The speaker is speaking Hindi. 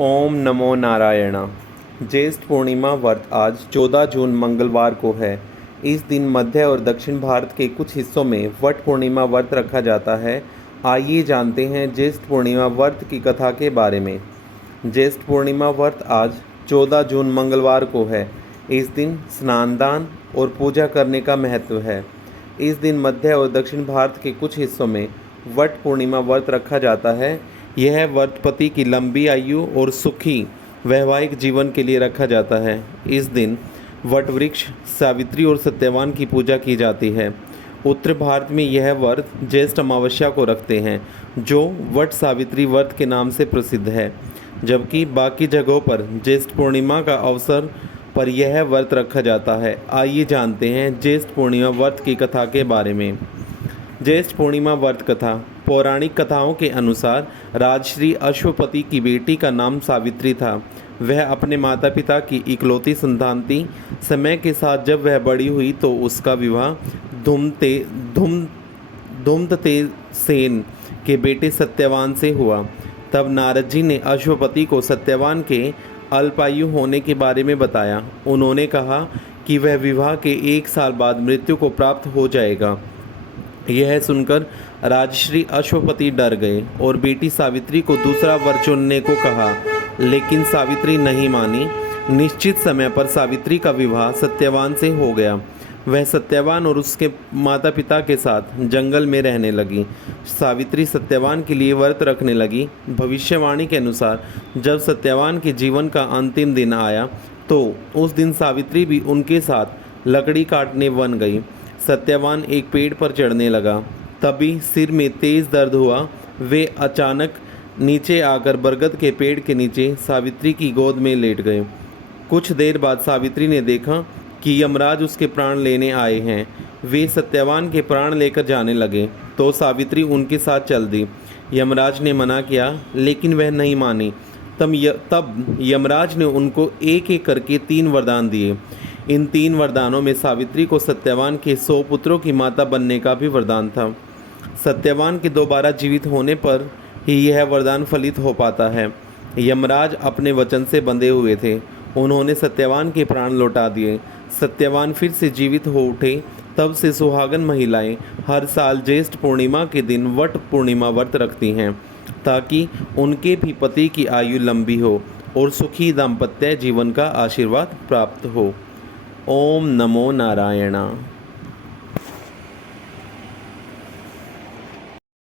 ओम नमो नारायण। ज्येष्ठ पूर्णिमा व्रत आज 14 जून मंगलवार को है। इस दिन मध्य और दक्षिण भारत के कुछ हिस्सों में वट पूर्णिमा व्रत रखा जाता है। आइए जानते हैं ज्येष्ठ पूर्णिमा व्रत की कथा के बारे में। ज्येष्ठ पूर्णिमा व्रत आज 14 जून मंगलवार को है। इस दिन स्नान दान और पूजा करने का महत्व है। इस दिन मध्य और दक्षिण भारत के कुछ हिस्सों में वट पूर्णिमा व्रत रखा जाता है। यह व्रत पति की लंबी आयु और सुखी वैवाहिक जीवन के लिए रखा जाता है। इस दिन वट वृक्ष, सावित्री और सत्यवान की पूजा की जाती है। उत्तर भारत में यह व्रत ज्येष्ठ अमावस्या को रखते हैं, जो वट सावित्री व्रत के नाम से प्रसिद्ध है, जबकि बाकी जगहों पर ज्येष्ठ पूर्णिमा का अवसर पर यह व्रत रखा जाता है। आइए जानते हैं ज्येष्ठ पूर्णिमा व्रत की कथा के बारे में। ज्येष्ठ पूर्णिमा व्रत कथा। पौराणिक कथाओं के अनुसार राजश्री अश्वपति की बेटी का नाम सावित्री था। वह अपने माता पिता की इकलौती संतान थी। समय के साथ जब वह बड़ी हुई तो उसका विवाह धूमते सेन के बेटे सत्यवान से हुआ। तब नारद जी ने अश्वपति को सत्यवान के अल्पायु होने के बारे में बताया। उन्होंने कहा कि वह विवाह के 1 साल बाद मृत्यु को प्राप्त हो जाएगा। यह सुनकर राजश्री अश्वपति डर गए और बेटी सावित्री को दूसरा वर चुनने को कहा, लेकिन सावित्री नहीं मानी। निश्चित समय पर सावित्री का विवाह सत्यवान से हो गया। वह सत्यवान और उसके माता पिता के साथ जंगल में रहने लगी। सावित्री सत्यवान के लिए व्रत रखने लगी। भविष्यवाणी के अनुसार जब सत्यवान के जीवन का अंतिम दिन आया तो उस दिन सावित्री भी उनके साथ लकड़ी काटने वन गई। सत्यवान एक पेड़ पर चढ़ने लगा, तभी सिर में तेज दर्द हुआ। वे अचानक नीचे आकर बरगद के पेड़ के नीचे सावित्री की गोद में लेट गए। कुछ देर बाद सावित्री ने देखा कि यमराज उसके प्राण लेने आए हैं। वे सत्यवान के प्राण लेकर जाने लगे तो सावित्री उनके साथ चल दी। यमराज ने मना किया, लेकिन वह नहीं मानी। तब यमराज ने उनको एक एक करके 3 वरदान दिए। इन 3 वरदानों में सावित्री को सत्यवान के 100 पुत्रों की माता बनने का भी वरदान था। सत्यवान के दोबारा जीवित होने पर ही यह वरदान फलित हो पाता है। यमराज अपने वचन से बंधे हुए थे। उन्होंने सत्यवान के प्राण लौटा दिए। सत्यवान फिर से जीवित हो उठे। तब से सुहागन महिलाएं हर साल ज्येष्ठ पूर्णिमा के दिन वट पूर्णिमा व्रत रखती हैं, ताकि उनके भी पति की आयु लंबी हो और सुखी दाम्पत्य जीवन का आशीर्वाद प्राप्त हो। ओम नमो नारायण।